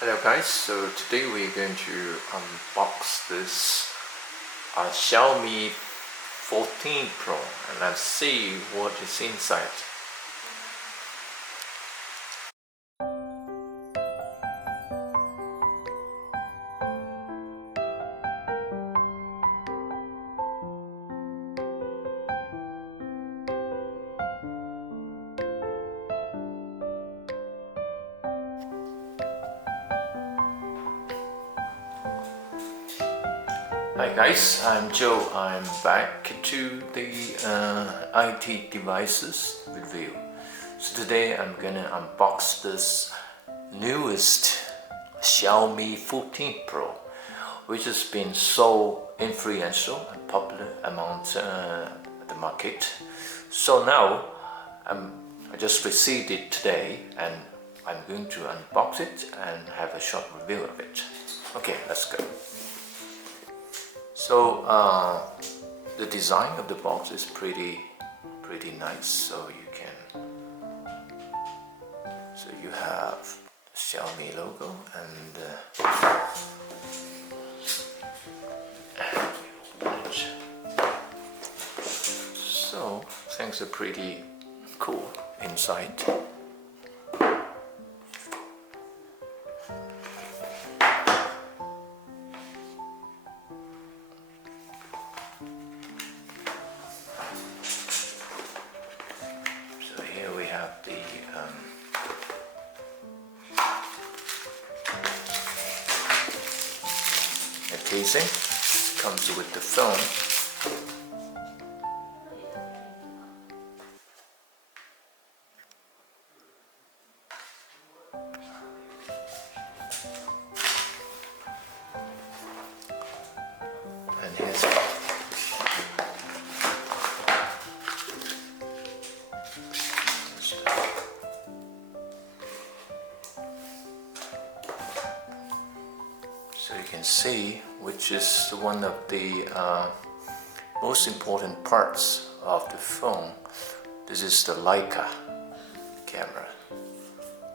Hello guys, so today we're going to unbox this Xiaomi 14 Pro and let's see what is inside. Hi guys, I'm Joe. I'm back to the IT devices review. So today I'm gonna unbox this newest Xiaomi 14 Pro, which has been so influential and popular among the market. So now I just received it today and I'm going to unbox it and have a short review of it. Okay, let's go. So the design of the box is pretty nice. So you have the Xiaomi logo and so things are pretty cool inside. So here we have the casing. Comes with the phone. And here's so you can see which is one of the most important parts of the phone. This is the Leica camera.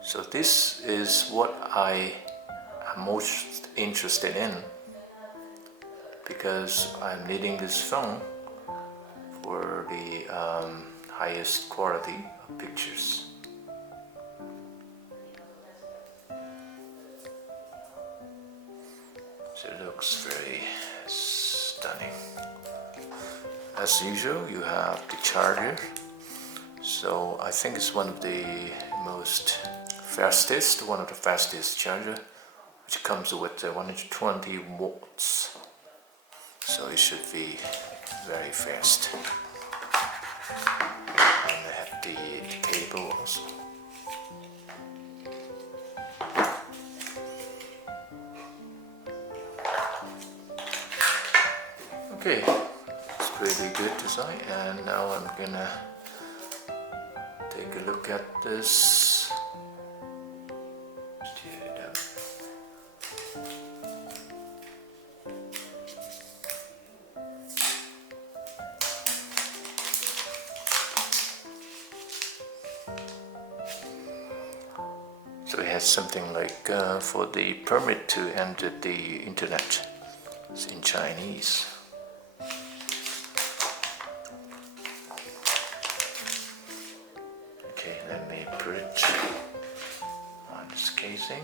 So this is what I am most interested in because I'm needing this phone for the highest quality of pictures. So it looks very stunning. As usual, you have the charger. So I think it's one of the fastest charger, which comes with 120 watts. So it should be very fast. And I have the cable also. Okay, it's pretty good design, and now I'm gonna take a look at this. So it has something like for the permit to enter the internet. It's in Chinese. Okay, let me put it on this casing.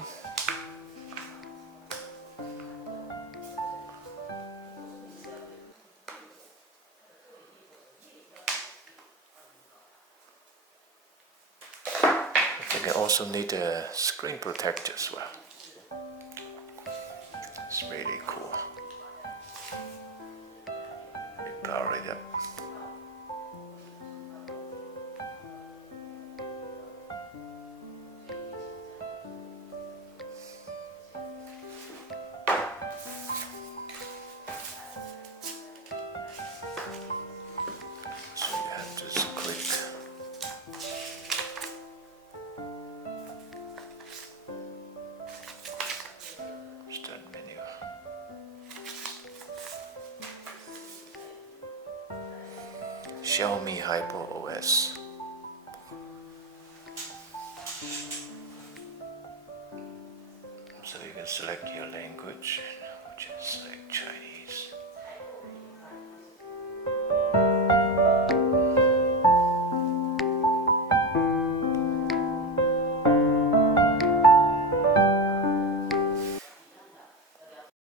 I think I also need a screen protector as well. It's really cool. Let me power it up. So you have to just click. Start menu. Xiaomi Hyper OS. So you can select your language.